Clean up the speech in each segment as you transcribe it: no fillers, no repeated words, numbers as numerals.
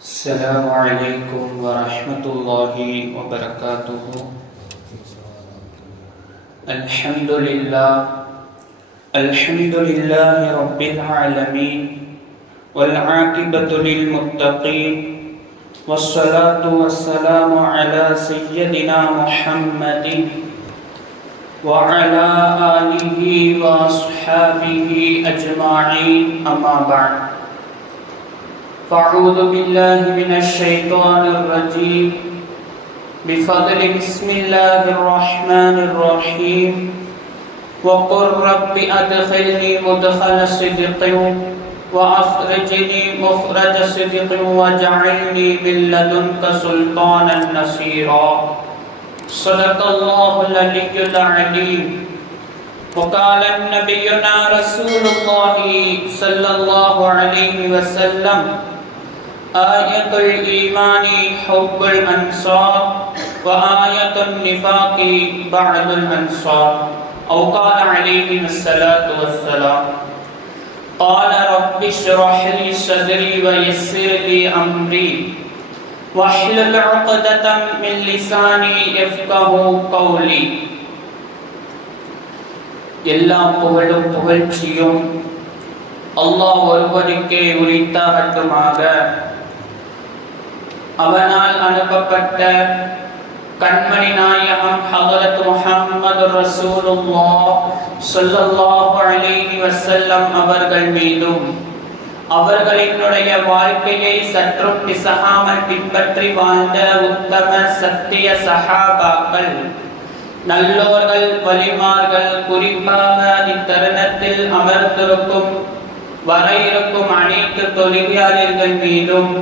السلام عليكم ورحمة الله وبركاته. الحمد لله رب العالمين والعاقبة للمتقين والصلاة والسلام على سيدنا محمد وعلى آله وأصحابه أجمعين، أما بعد. فأعوذ بالله من الشيطان الرجيم. بفضل بسم الله الرحمن الرحيم. وقل رب أدخلني مدخل صدق وأخرجني مخرج صدق واجعلني من لدنك سلطانا نصيرا. صدق الله العلي العليم. وقال نبينا رسول الله صلى الله عليه وسلم: آية الإيمان حب الأنصار وآية النفاق بعد الأنصار، أو قال عليه الصلاة والسلام. قال رب اشرح لي صدري ويسر لي أمري واحلل عقدة من لساني يفقهوا قولي. எல்லா புகழும் புகழ்ச்சியும் அல்லாஹ் ஒருவருக்கே உரித்தாகட்டுமாக. அவனால் அனுப்பப்பட்ட கண்மணி நாயகம் ஹஜ்ரத் முஹம்மது ரசூலுல்லாஹ் ஸல்லல்லாஹு அலைஹி வஸல்லம் அவர்கள் மீதும் அவர்களினுடைய வாழ்க்கையை சற்றும் பிசகாமல் பின்பற்றி வாழ்ந்த உத்தம சத்திய சஹாபாக்கள், நல்லோர்கள், வலிமார்கள், குறிப்பாக இத்தருணத்தில் அமர்ந்திருக்கும் வர இருக்கும் அனைத்து தொழுகையாளர்கள் மீதும்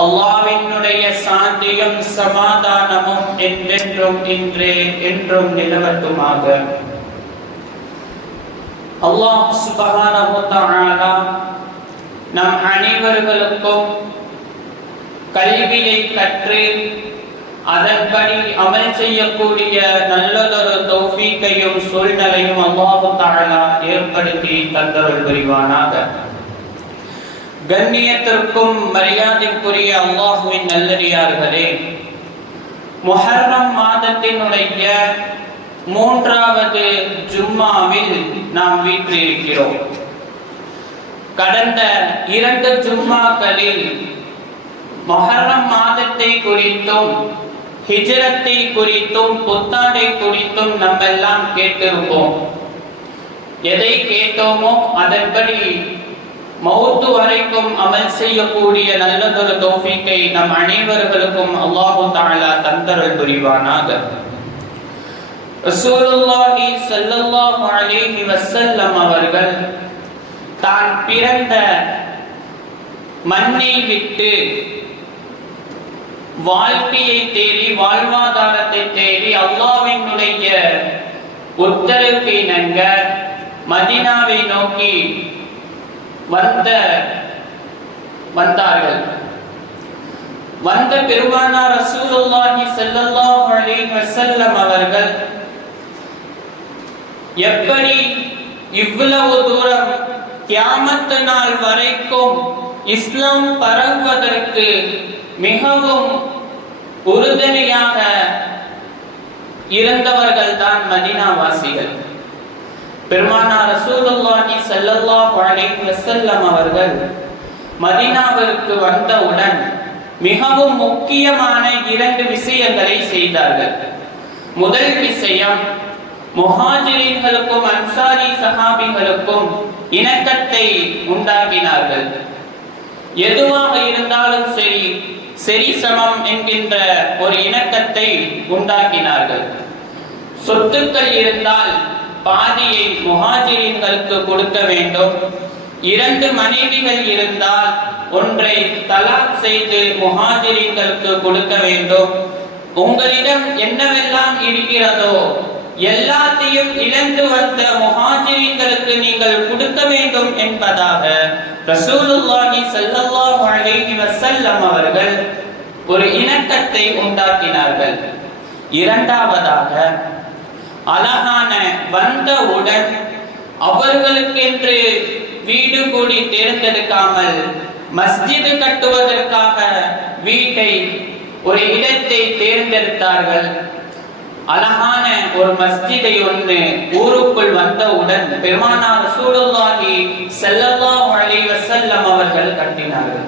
அல்லாஹ்வினுடைய சாந்தியும் சமாதானமும் என்றென்றும் இன்றே என்றும் நிலவட்டுமாக. அல்லாஹ் சுப்ஹானஹு வ தஆலா நம் அனைவர்களுக்கும் கல்வியை கற்று அதன்படி அமல் செய்யக்கூடிய நல்லதொரு தௌஃபீக்கையும் சூழ்நிலையும் அல்லாஹ் தஆலா ஏற்படுத்தி தந்தருள் புரிவானாக. கண்ணியத்திற்கும் மரியாதைக்குரிய அல்லாஹ்வின் நல்லடியார்களே, முஹர்ரம் மாதத்தினுடைய 3வது ஜும்மாவில் நாம் வீற்றிருக்கிறோம். கடந்த 2 ஜும்மாக்களில் முஹர்ரம் மாதத்தை குறித்தும் ஹிஜ்ரத்தை குறித்தும் புத்தாண்டை குறித்தும் நம்மெல்லாம் கேட்டிருப்போம். எதை கேட்டோமோ அதன்படி மௌத்து வரைக்கும் அமல் செய்யக்கூடிய நல்லதொரு தௌஃபீக்கை நம் அனைவர்களுக்கும் அல்லாஹ் தஆலா தந்தருள் புரிவானாக. ரசூலுல்லாஹி ஸல்லல்லாஹு அலைஹி வஸல்லம் அவர்கள் தான் பிறந்த மண்ணை விட்டு வாழ்க்கையை தேடி, வாழ்வாதாரத்தை தேடி அல்லாஹ்வினுடைய உத்தரவுக்கு இணங்க மதீனாவை நோக்கி வந்தார்கள். வந்த பெருமானார் ரசூலுல்லாஹி ஸல்லல்லாஹு அலைஹி வஸல்லம் அவர்கள் எப்படி இவ்வளவு தூரம் கியாமத் நாள் வரைக்கும் இஸ்லாம் பரவுவதற்கு மிகவும் உறுதுணையாக இருந்தவர்கள் தான் மதீனாவாசிகள். பெருமானார் ரசூலுல்லாஹி ஸல்லல்லாஹு அலைஹி வஸல்லம் அவர்கள் மதீனாவிற்கு வந்தவுடன் மிகவும் முக்கியமான 2 விஷயங்களை செய்தார்கள். முதல் விஷயம், முஹாஜிரின்களுக்கும் அன்சாரி சஹாபிகளுக்கும் இணக்கத்தை உண்டாக்கினார்கள். எதுவாக இருந்தாலும் சரி சமம் என்கின்ற ஒரு இணக்கத்தை உண்டாக்கினார்கள். சொத்துக்கள் இருந்தால் பாதியை முஹாஜிரின்களுக்கு கொடுக்க வேண்டும். 2 மனைவிகள் இருந்தால் ஒன்றை தலாக் செய்து முஹாஜிரின்களுக்கு கொடுக்க வேண்டும். உங்களிடம் என்னவெல்லாம் இருக்கிறதோ எல்லாத்தையும் இழந்து வந்த முஹாஜிரின்களுக்கு நீங்கள் கொடுக்க வேண்டும் என்பதாக ரசூலுல்லாஹி ஸல்லல்லாஹு அலைஹி வஸல்லம் அவர்கள் ஒரு இணக்கத்தை உண்டாக்கினார்கள். இரண்டாவதாக, அழகான வந்தவுடன் அவர்களுக்கென்று வீடு கூடி தேர்ந்தெடுக்காமல் மஸ்ஜிது கட்டுவதற்காக வீட்டை ஒரு இடத்தை தேர்ந்தெடுத்தார்கள். அழகான ஒரு மஸ்ஜிதை ஒன்று ஊருக்குள் வந்தவுடன் பெருமானார் ரசூலுல்லாஹி ஸல்லல்லாஹு அலைஹி வஸல்லம் அவர்கள் கட்டினார்கள்.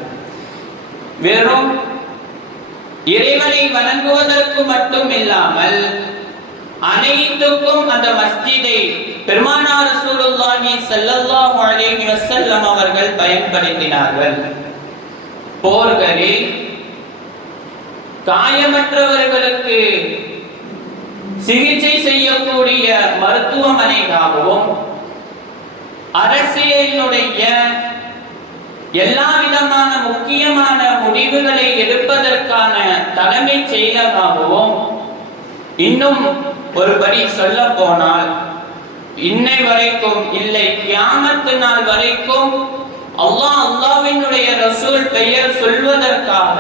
வெறும் இறைவனை வணங்குவதற்கு மட்டும் இல்லாமல் அனைத்துக்கும் அந்த மஸ்ஜிதை பெருமானார் ரசூலுல்லாஹி ஸல்லல்லாஹு அலைஹி வஸல்லம் அவர்கள் பயன்படுத்தினார்கள். போர்களில் காயமற்றவர்களுக்கு சிகிச்சை செய்யக்கூடிய மருத்துவமனையாகவும், அரசியலினுடைய எல்லா விதமான முக்கியமான முடிவுகளை எடுப்பதற்கான தலைமைச் செயலகமாகவும், இன்னும் ஒருபடி சொல்ல போனால் இன்னை வரைக்கும் இல்லை கியாமத்து நாள் வரைக்கும் அல்லாஹ்வினுடைய ரசூல் பெயர் சொல்வதற்காக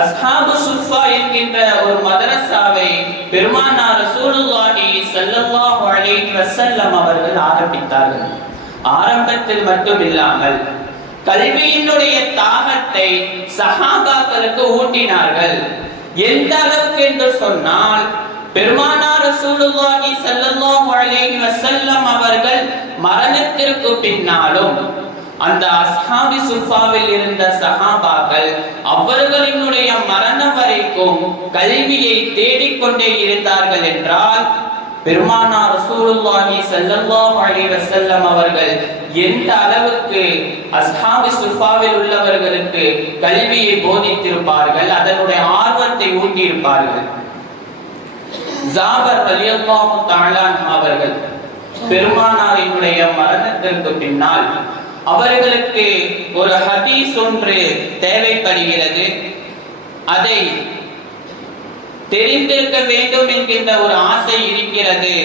அஸ்ஹாபு சுஃபா என்கின்ற ஒரு மதரசாவை பெருமானார் ரசூலுல்லாஹி ஸல்லல்லாஹு அலைஹி வஸல்லம் அவர்கள் ஆரம்பித்தார்கள். ஆரம்பத்தில் மட்டும் இல்லாமல் கல்வியினுடைய தாகத்தை சஹாபாக்களுக்கு ஊட்டினார்கள். எந்த அளவுக்கு என்று சொன்னால் பெருமானார் ரசூலுல்லாஹி ஸல்லல்லாஹு அலைஹி வஸல்லம் அவர்கள் மரணத்திற்கு பின்னாலும் அந்த அஸ்ஹாபி சுஃபாவில் இருந்த சஹாபாக்கள் அவர்களினுடைய மரணம் வரைக்கும் கல்வியை தேடிக்கொண்டே இருந்தார்கள் என்றால் பெருமானார் ரசூலுல்லாஹி ஸல்லல்லாஹு அலைஹி வஸல்லம் அவர்கள் எந்த அளவுக்கு அஸ்ஹாபி சுஃபாவில் உள்ளவர்களுக்கு கல்வியை போதித்திருப்பார்கள், அதனுடைய ஆர்வத்தை ஊட்டியிருப்பார்கள். ஜாபர் ரலியல்லாஹு தஆலா அவர்கள் பெருமானாரினுடைய மரணத்திற்கு பின்னால் அவர்களுக்கு ஒரு ஹதீஸ் ஒன்று தேவைப்படுகிறது. அதை தெரிந்திருக்க வேண்டும் என்கின்ற ஒரு ஆசை இருக்கிறது.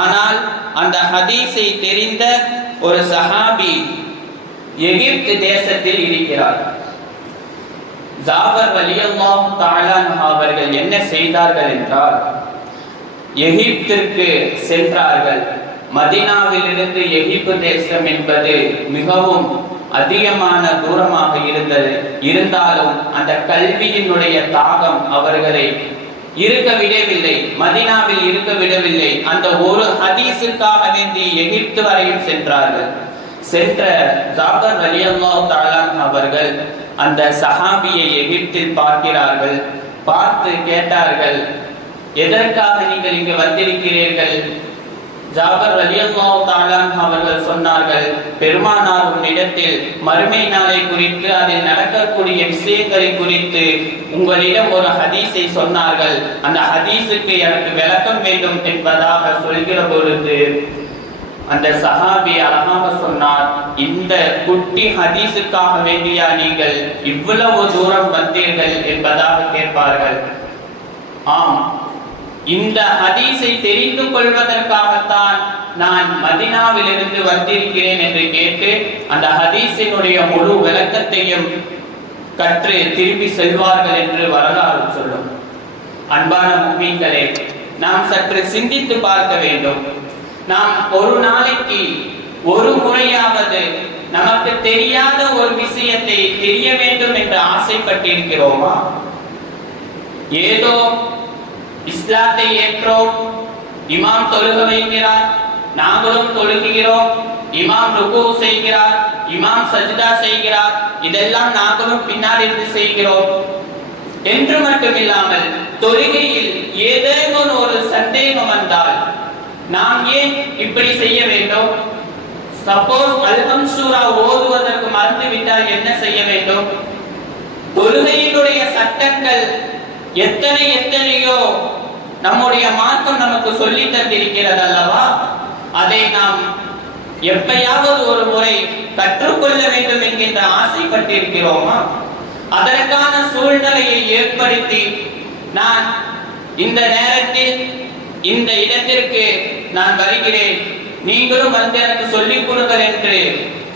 ஆனால் அந்த ஹதீஸை தெரிந்த ஒரு சஹாபி எகிப்து தேசத்தில் இருக்கிறார். ஜாபர் ரலியல்லாஹு தஆலா அவர்கள் என்ன செய்தார்கள் என்றால் எகிப்திற்கு சென்றார்கள். மதீனாவில் இருந்து எகிப்து தேசம் என்பது மிகவும் அதிகமான தூரமாக இருந்தது. இருந்தாலும் அந்த கல்வியினுடைய தாகம் அவர்களை இருக்க விடவில்லை, மதீனாவில் இருக்க விடவில்லை. அந்த ஒரு ஹதீஸுக்காக வேண்டி எகிப்து வரையும் சென்றார்கள். சென்ற ஜாபர் ரலியல்லாஹு தஆலா அவர்கள் அந்த சஹாபியை எகிப்தில் பார்க்கிறார்கள். பார்த்து கேட்டார்கள், எதற்காக நீங்கள் இங்கு வந்திருக்கிறீர்கள்? ஜாபர் ரலியல்லாஹு தஆலா அவர்கள் சொன்னார்கள், பெருமானார் உன்னிடத்தில் மறுமை நாளை குறித்து அதில் நடக்கக்கூடிய விஷயங்களை குறித்து உங்களிடம் ஒரு ஹதீஸை சொன்னார்கள். அந்த ஹதீஸுக்கு எனக்கு விளக்கம் வேண்டும் என்பதாக சொல்கிற பொழுது அந்த சஹாபி அழகாக சொன்னார், இந்த குட்டி ஹதீஸுக்காக வேண்டியா நீங்கள் இவ்வளவு தூரம் வந்தீர்கள் என்பதாக கேட்பார்கள். ஆம், இந்த ஹதீஸை தெரிந்து கொள்வதற்காகத்தான் நான் மதீனாவில் இருந்து வந்திருக்கிறேன் என்று கேட்டு அந்த ஹதீஸினுடைய முழு விளக்கத்தையும் கற்று திரும்பி செல்வார்கள் என்று வரலாறு சொல்லும். அன்பான முஃமின்களே, நாம் சற்று சிந்தித்து பார்க்க வேண்டும். நாம் ஒரு நாளைக்கு ஒரு முறையாவது நமக்கு தெரியாத ஒரு விஷயத்தை தெரிய வேண்டும் என்று ஆசைப்பட்டிருக்கிறோமா? ஏதோ இஸ்லாத்தை ஏற்றோம், இமாம் தொழுக வைக்கிறார், நாங்களும் தொழுகிறோம், இமாம் ருக்கு செய்கிறார், இமாம் சஜ்தா செய்கிறார், இதெல்லாம் நாங்களும் பின்னால் இருந்து செய்கிறோம் என்று மட்டுமில்லாமல் தொழுகையில் ஏதேனும் ஒரு சந்தேகம் வந்தால் நாம் ஏன் இப்படி செய்ய வேண்டும்? சப்போஸ் அல்ஹம் சூரா ஓதுவதற்கு மறந்து விட்டால் என்ன செய்ய வேண்டும்? தொழுகையினுடைய சட்டங்கள் எத்தனையோ நம்முடைய மார்க்கம் நமக்கு சொல்லி தந்திருக்கிறது அல்லவா? அதை நாம் எப்பயாவது ஒரு முறை கற்றுக்கொள்ள வேண்டும் என்கின்ற ஆசைப்பட்டிருக்கிறோமா? அதற்கான சூழ்நிலையை ஏற்படுத்தி நான் இந்த நேரத்தில் இந்த இடத்திற்கு நான் வருகிறேன், நீங்களும் வந்து எனக்கு சொல்லிக் கொடுங்கள் என்று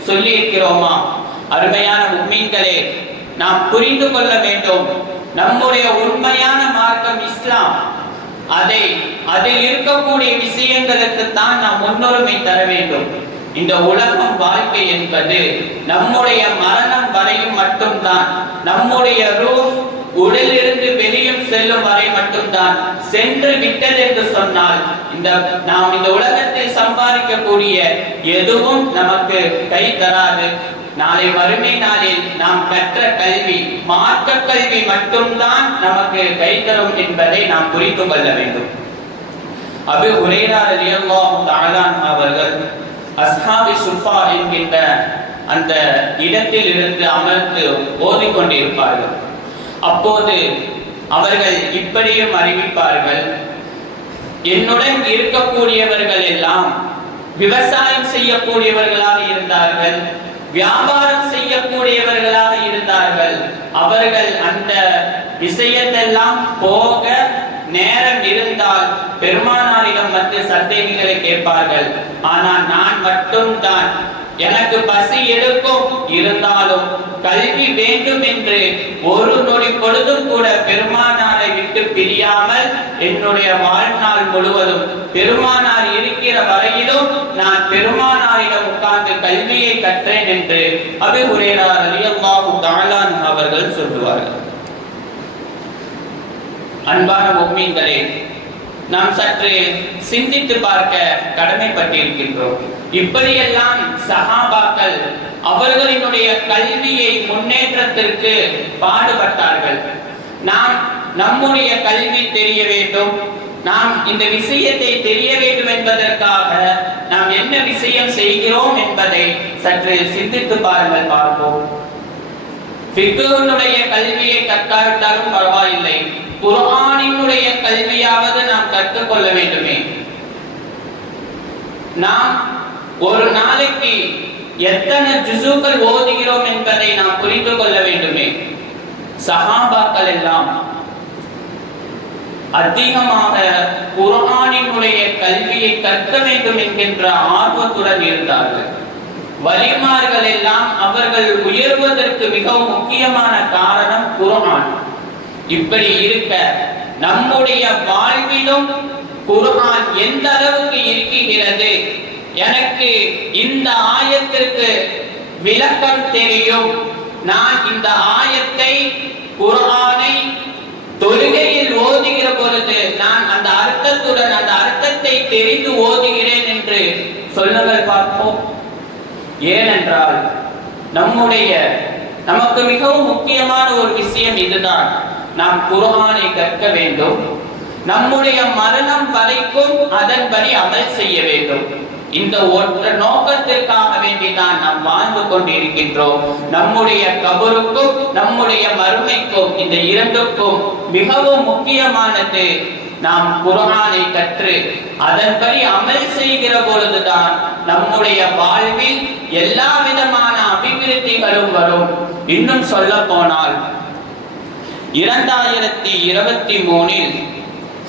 சொல்லி இருக்கிறோமா? அருமையான முஃமின்களே, நாம் புரிந்து கொள்ள வேண்டும், நம்முடைய உண்மையான மார்க்கம் இஸ்லாம். அதில் இருக்கக்கூடிய விஷயங்களுக்கு தான் நாம் முன்னுரிமை தர வேண்டும். இந்த உலகம் வாழ்க்கை என்பது நம்முடைய மரணம் வரையும் மட்டும்தான். நம்முடைய ரூஹ் உடலிலிருந்து வெளியும் செல்லும் வரை மட்டும்தான். சென்று விட்டது என்று சொன்னால் நாம் இந்த உலகத்தில் சம்பாதிக்கக்கூடிய எதுவும் நமக்கு கை தராது. நாளை மறுமை நாளில் நாம் கற்ற கல்வி, மார்க்க கல்வி மட்டும்தான் நமக்கு கை தரும் என்பதை நாம் புரிந்து கொள்ள வேண்டும். அபூ ஹுரைரா ரலியல்லாஹு தஆலா அவர்கள் அஸ்ஹாபி சுஃபா என்கின்ற அந்த இடத்தில் இருந்து அமர்ந்து ஓதிக்கொண்டிருப்பார்கள். அப்போது அவர்கள் இப்படியும் அறிவிப்பார்கள், என்னுடன் இருக்கக்கூடியவர்கள் எல்லாம் விவசாயம் செய்யக்கூடியவர்களாக இருந்தார்கள், வியாபாரம் செய்யக்கூடியவர்களாக இருந்தார்கள். அவர்கள் அந்த விஷயத்தெல்லாம் போக நேரம் இருந்தால் பெருமானாரிடம் வந்து சந்தேகங்களை கேட்பார்கள். ஆனால் நான் மட்டும்தான், எனக்கு பசி எடுக்கும், இருந்தாலும் கல்வி வேண்டும் என்று ஒரு நொடி பொழுதும் கூட பெருமானாரை விட்டு பிரியாமல் என்னுடைய வாழ்நாள் முழுவதும் பெருமானார் இருக்கிற வரையிலும் நான் பெருமானாரிடம் உட்கார்ந்து கல்வியை கற்றேன் என்று அபூ ஹுரைரா ரலியல்லாஹு தஆலா அவர்கள் சொல்லுவார்கள். அன்பான முஃமின்களே, நாம் சற்று சிந்தித்து பார்க்க கடமைப்பட்டிருக்கின்றோம். இப்படியெல்லாம் சஹாபாக்கள் அவர்களினுடைய கல்வியை முன்னேற்றத்திற்கு பாடுபட்டார்கள். நாம் நம்முடைய கல்வி தெரிய வேண்டும், நாம் இந்த விஷயத்தை தெரிய வேண்டும் என்பதற்காக நாம் என்ன விஷயம் செய்கிறோம் என்பதை சற்று சிந்தித்து பாருங்கள், பார்ப்போம். ஃபிக்ஹுனுடைய கல்வியை கற்காவிட்டாலும் பரவாயில்லை, குர்ஆனினுடைய கல்வியாவது நாம் கற்றுக்கொள்ள வேண்டுமே. நாம் ஒரு நாளைக்கு எத்தனை ஜுஸுக்கள் ஓதுகிறோம் என்பதை நாம் புரிந்து கொள்ள வேண்டுமே. சஹாபாக்கள் எல்லாம் அதிகமாக குர்ஆனினுடைய கல்வியை கற்க வேண்டும் என்கின்ற ஆர்வத்துடன் இருந்தார்கள். வலிமார்கள் எல்லாம் அவர்கள் உயர்வதற்கு மிகவும் முக்கியமான காரணம் குர்ஆன். இப்படி இருக்க நம்முடைய வாழ்விலும் குர்ஆன் எந்த அளவுக்கு இருக்கிறது, எனக்கு இந்த ஆயத்திற்கு விளக்கம் தெரியும், நான் இந்த ஆயத்தை குர்ஆனை தொழுகையில் ஓதுகிற பொழுது நான் அந்த அர்த்தத்துடன் அந்த அர்த்தத்தை தெரிந்து ஓதுகிறேன் என்று சொல்லுங்கள் பார்ப்போம். ஏனென்றால் நமக்கு மிகவும் முக்கியமான ஒரு விஷயம் இதுதான். நாம் குர்ஆனை கற்க வேண்டும், நம்முடைய மரணம் வரைக்கும் அதன்படி அமல் செய்ய வேண்டும். இந்த ஒற்றை நோக்கத்திற்காக வேண்டிதான் நாம் வாழ்ந்து கொண்டிருக்கின்றோம். நம்முடைய கபருக்கும் நம்முடைய மறுமைக்கும், இந்த இரண்டுக்கும் மிகவும் முக்கியமானது நாம் குர்ஆனை கற்று அதன்படி அமல் செய்கிற பொழுதுதான் நம்முடைய வாழ்வில் எல்லா விதமான அபிவிருத்திகளும் வரும். இன்னும் சொல்ல போனால் 2023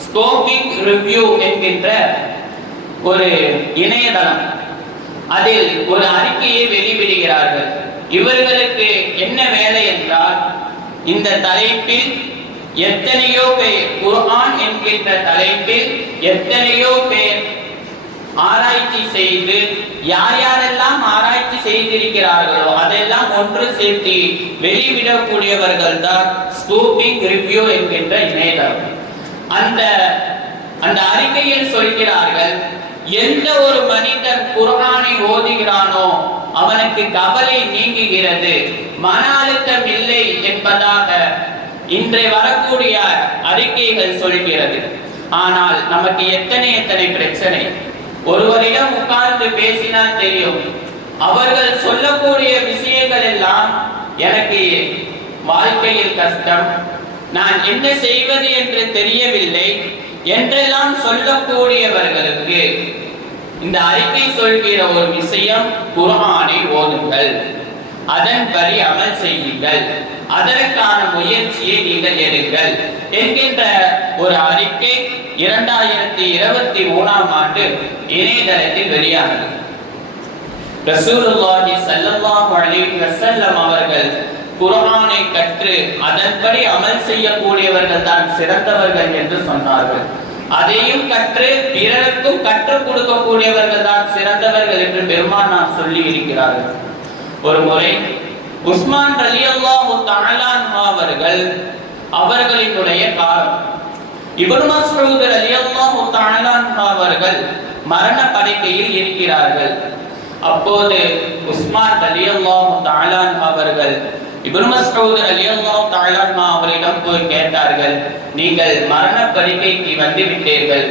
ஸ்கோபிங் ரிவ்யூ என்கின்ற ஒரு இணையதளம், அதில் ஒரு அறிக்கையை வெளியிடுகிறார்கள். இவர்களுக்கு என்ன வேலை என்றால், இந்த தலைப்பில் எத்தனையோ பேர், குர்ஆன் என்கின்ற தலைப்பில் எத்தனையோ பேர் ஆராய்ச்சி செய்து யார் யாரெல்லாம் ஆராய்ச்சி செய்திருக்கிறார்களோ அதெல்லாம் ஒன்று சேர்த்து வெளியிடக்கூடியவர்கள் தான் ஸ்கூப்பிங் ரிவ்யூ என்கின்ற இணையதளம். அந்த அறிக்கையில் சொல்கிறார்கள், எந்த ஒரு மனிதன் குர்ஆனை ஓதுகிறானோ அவனுக்கு கவலை நீங்குகிறது, மன அழுத்தம் இல்லை என்பதாக இன்றைய வரக்கூடிய அறிக்கைகள் சொல்கிறது. ஆனால் நமக்கு எத்தனை பிரச்சனை. ஒருவரிடம் உட்கார்ந்து பேசினால் தெரியும், அவர்கள் சொல்லக்கூடிய விஷயங்கள் எல்லாம் எனக்கு வாழ்க்கையில் கஷ்டம், நான் என்ன செய்வது என்று தெரியவில்லை என்றெல்லாம் சொல்லக்கூடியவர்களுக்கு இந்த அறிக்கை சொல்கிற ஒரு விஷயம், குர்ஆனை ஓதுங்கள், அதன்படி அமல் செய்யுங்கள், அதற்கான முயற்சியை நீங்கள் எடுங்கள் என்கின்ற ஒரு அறிக்கை 2023ஆம் ஆண்டு இணையதளத்தில் வெளியானது. ரசூலுல்லாஹி ஸல்லல்லாஹு அலைஹி வஸல்லம் அவர்கள் குர்ஆனை கற்று அதன்படி அமல் செய்யக்கூடியவர்கள் தான் சிறந்தவர்கள் என்று சொன்னார்கள். அதையும் கற்று பிறருக்கும் கற்றுக் கொடுக்கக்கூடியவர்கள் தான் சிறந்தவர்கள் என்று பெருமானார் சொல்லி இருக்கிறார்கள். ஒரு முறை உஸ்மான் ரலியல்லாஹு தஆலா அவர்கள் அவர்களினுடைய காலம் இப்னு மஸ்ஊத் ரலியல்லாஹு தஆலா அவர்கள் மரண படுக்கையில் இருக்கிறார்கள். அப்போது உஸ்மான் ரலியல்லாஹு தஆலா அவர்கள் இப்னு மஸ்ஊத் ரலியல்லாஹு தஆலா அவரிடம் போய் கேட்டார்கள், நீங்கள் மரண படுக்கைக்கு வந்து விட்டீர்கள்,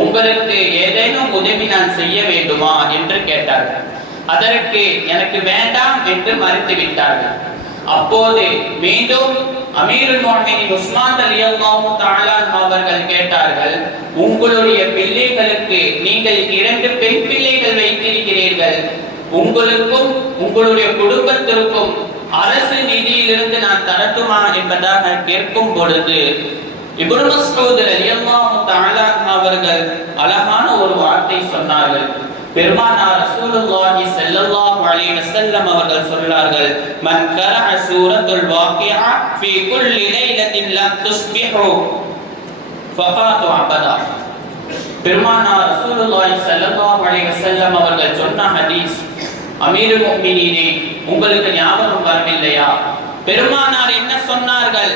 உங்களுக்கு ஏதேனும் உதவி நான் செய்ய வேண்டுமா என்று கேட்டார்கள். அதற்கு எனக்கு வேண்டாம் என்று மறுத்து விட்டார்கள். அப்போது மீண்டும் அமீருல் முஃமினீன் உஸ்மான் ரலியல்லாஹு தஆலா அவர்கள் கேட்டார்கள், உங்களுடைய பிள்ளைகளுக்கு நீங்கள் 2 பெண் பிள்ளைகள் வைத்திருக்கிறீர்கள், உங்களுக்கும் உங்களுடைய குடும்பத்திற்கும் அரசு நிதியிலிருந்து நான் தரட்டுமா என்பதாக கேட்கும் பொழுது இப்னு மஸ்ஊத் ரலியல்லாஹு தஆலா அவர்கள் அழகான ஒரு வார்த்தை சொன்னார்கள். பெருமானார் ரசூலுல்லாஹி ஸல்லல்லாஹு அலைஹி வஸல்லம் அவர்கள் சொல்றார்கள், மன் கரஅ சூரத்துல் வாக்கிஆ ஃபீ குல்லி லைலத்தின் லம் துஸ்பிஹு ஃபகாது அபதா. பெருமானார் ரசூலுல்லாஹி ஸல்லல்லாஹு அலைஹி வஸல்லம் அவர்கள் சொன்ன ஹதீஸ், அமீருல் முஃமினீனே உங்களுக்கு ஞாபகம் வரவில்லையா? பெருமானார் என்ன சொன்னார்கள்?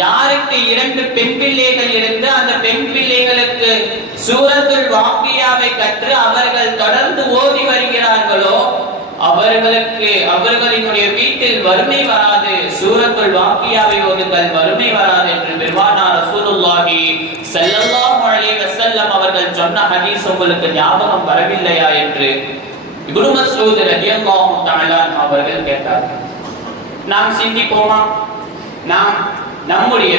யாருக்கு 2 பெண் பிள்ளைகள் இருந்து அந்த பெண் பிள்ளைகளுக்கு சூரத்துல் வாக்கியாவை கற்று அவர்கள் தொடர்ந்து ஓதி வருகிறார்களோ அவர்களுக்கு அவர்களினுடைய வீட்டில் வறுமை வராது, சூரத்துல் வாக்கியாவை ஓதுங்கள் வறுமை வராது என்று பெருமானார் ரசூலுல்லாஹி ஸல்லல்லாஹு அலைஹி வஸல்லம் அவர்கள் சொன்ன ஹதீஸ் உங்களுக்கு ஞாபகம் வரவில்லையா என்று இப்னு மஸ்ஊத் ரலியல்லாஹு தஆலா அவர்கள் கேட்டார்கள். நாம் சிந்திப்போமா? நாம் நம்முடைய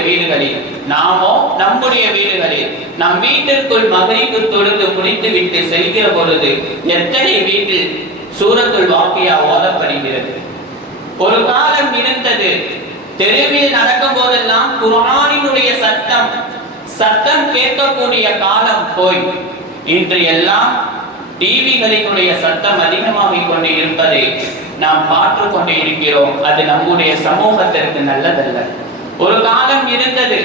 வீடுகளில் நம் வீட்டிற்குள் மக்ரிபு தொழுது முடித்து விட்டு செல்கிற பொழுது எத்தனை வீட்டில் சூரத்துல் வாக்கியா ஓதப்படுகிறது? ஒரு காலம் இருந்தது, தெருவில் நடக்கும் போதெல்லாம் குர்ஆனினுடைய சத்தம் கேட்கக்கூடிய காலம் போய் இன்று எல்லாம் டிவிகளினுடைய சத்தம் அதிகமாகிக் கொண்டு இருப்பதை நாம் பார்த்து கொண்டு இருக்கிறோம். அது நம்முடைய சமூகத்திற்கு நல்லதல்ல. ஒரு காலம் இருந்தது,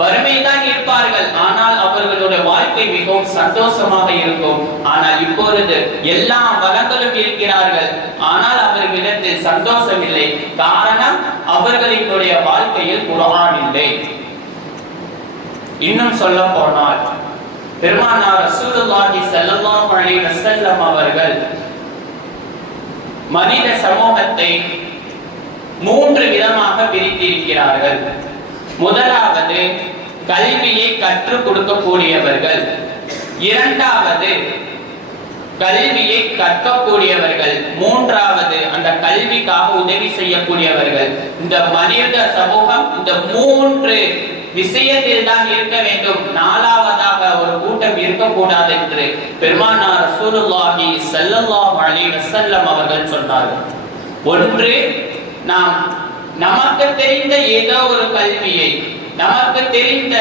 வறுமைதான் இருப்பார்கள், ஆனால் அவர்களுடைய வாழ்க்கை மிகவும் சந்தோஷமாக இருக்கும். ஆனால் இப்பொழுது எல்லா வளங்களும் இருக்கிறார்கள், ஆனால் அவர்களிடத்தில் சந்தோஷம் இல்லை. காரணம், அவர்களினுடைய வாழ்க்கையில் குர்ஆன் இல்லை. இன்னும் சொல்ல போனால் பெருமானார் ரசூலுல்லாஹி ஸல்லல்லாஹு அலைஹி வஸல்லம் அவர்கள் மனித சமூகத்தை 3 விதமாக பிரித்திருக்கிறார்கள். முதலாவது கல்வியை கற்றுக் கொடுக்கக்கூடியவர்கள், இரண்டாவது கல்வியை கற்கக்கூடியவர்கள், மூன்றாவது அந்த கல்விக்காக உதவி செய்யக்கூடியவர்கள். இந்த மனித சமூகம் இந்த 3 விஷயத்தில் தான் இருக்க வேண்டும், நாலாவதாக ஒரு கூட்டம் இருக்கக்கூடாது என்று பெருமானார் ரசூலுல்லாஹி ஸல்லல்லாஹு அலைஹி வஸல்லம் அவர்கள் சொன்னார்கள். ஒன்று, நமக்கு தெரிந்த ஏதோ ஒரு கல்வியை, நமக்கு தெரிந்த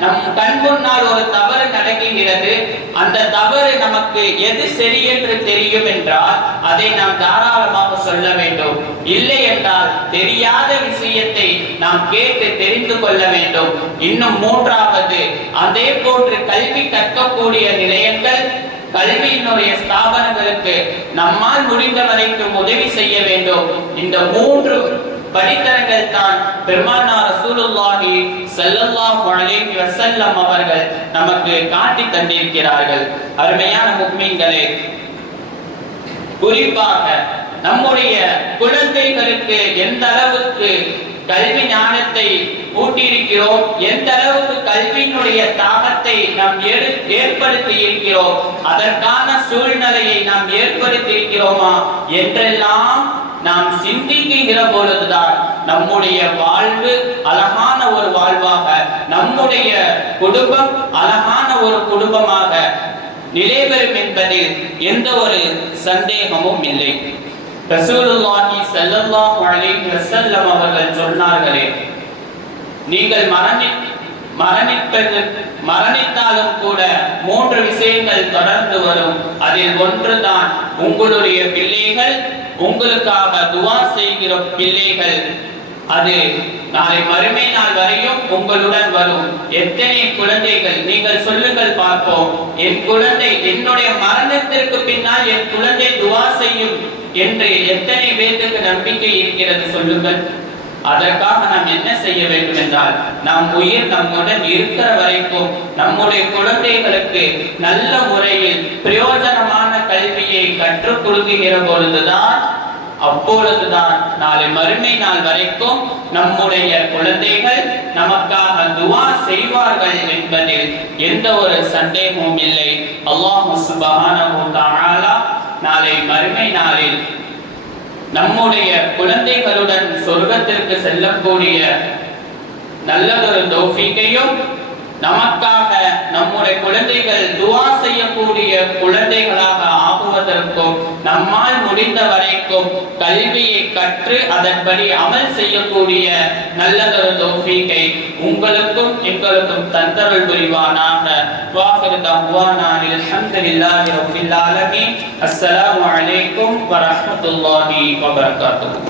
நம் கண் முன்னால் ஒரு தவறு நடக்கிறது, அந்த தவறு நமக்கு எது சரி என்று தெரியும் என்றால் அதை நாம் தாராளமாக சொல்ல வேண்டும். இல்லை என்றால் தெரியாத விஷயத்தை நாம் கேட்டு தெரிந்து கொள்ள வேண்டும். இன்னும் மூன்றாவது, அதே போன்று கல்வி கற்கக்கூடிய நிலையங்கள், கல்வியினுடைய ஸ்தாபனங்களுக்கு நம்மால் முடிந்த வரைக்கும் உதவி செய்ய வேண்டும். இந்த 3 படித்தரங்கள் தான் பெருமானார் ரசூலுல்லாஹி ஸல்லல்லாஹு அலைஹி வஸல்லம் அவர்கள் நமக்கு காட்டி தந்திருக்கிறார்கள். அருமையான முஃமின்களே, குறிப்பாக நம்முடைய குழந்தைகளுக்கு எந்த அளவுக்கு கல்வி ஞானத்தை ஊட்டியிருக்கிறோம், எந்த அளவுக்கு கல்வியினுடைய தாகத்தை நாம் ஏற்படுத்தி இருக்கிறோம், அதற்கான சூழ்நிலையை நாம் ஏற்படுத்தி இருக்கிறோமா என்றெல்லாம் நாம் சிந்திக்கிற பொழுதுதான் நம்முடைய வாழ்வு அழகான ஒரு வாழ்வாக, நம்முடைய குடும்பம் அழகான ஒரு குடும்பமாக நிலைபெறும் என்பதில் எந்த ஒரு சந்தேகமும் இல்லை. ரசூலுல்லாஹி ஸல்லல்லாஹு அலைஹி வஸல்லம் அவர்கள் சொன்னார்களே, நீங்கள் மரணித்தாலும் கூட 3 விஷயங்கள் தொடர்ந்து வரும். அதில் ஒன்றுதான் உங்களுடைய பிள்ளைகள், உங்களுக்காக துஆ செய்கிற பிள்ளைகள், அது நாளை மறுமை நாள் வரையும் உங்களுடன் வரும். எத்தனை குழந்தைகள் நீங்கள் சொல்லுங்கள் பார்ப்போம், என் குழந்தை என்னுடைய மரணத்திற்கு பின்னால் என் குழந்தை துவா செய்யும் என்று எத்தனை பேருக்கு நம்பிக்கை இருக்கிறது சொல்லுங்கள். அதற்காக நாம் என்ன செய்ய வேண்டும் என்றால், நம் உயிர் நம்முடன் இருக்கிற வரைக்கும் நம்முடைய குழந்தைகளுக்கு நல்ல முறையில் பிரயோஜனமான கல்வியை கற்றுக் கொடுக்குகிற பொழுதுதான், அப்பொழுதுதான் நாளை மறுமை நாள் வரைக்கும் நம்முடைய குழந்தைகள் நமக்காக துவா செய்வார்கள் என்பதில் எந்த ஒரு சந்தேகமும் இல்லை. அல்லாஹ் சுப்ஹானஹு வ தஆலா நாளை மறுமை நாளில் நம்முடைய குழந்தைகளுடன் சொர்க்கத்திற்கு செல்லக்கூடிய நல்லதொரு தௌஃபீக்கையும், நமக்காக நம்முடைய குழந்தைகள் துவா செய்யக்கூடிய குழந்தைகளாக ஆகுவதற்கும், நம்மால் முடிந்த வரைக்கும் கல்வியை கற்று அதன்படி அமல் செய்யக்கூடிய நல்லதொரு தௌஃபீக்கை உங்களுக்கும் எங்களுக்கும் தந்தருள் புரிவானாக. வாஹிரு தஅவானா அல்ஹம்துலில்லாஹி ரப்பில் ஆலமீன். அஸ்ஸலாமு அலைக்கும் வ ரஹ்மத்துல்லாஹி வ பரகாத்துஹு.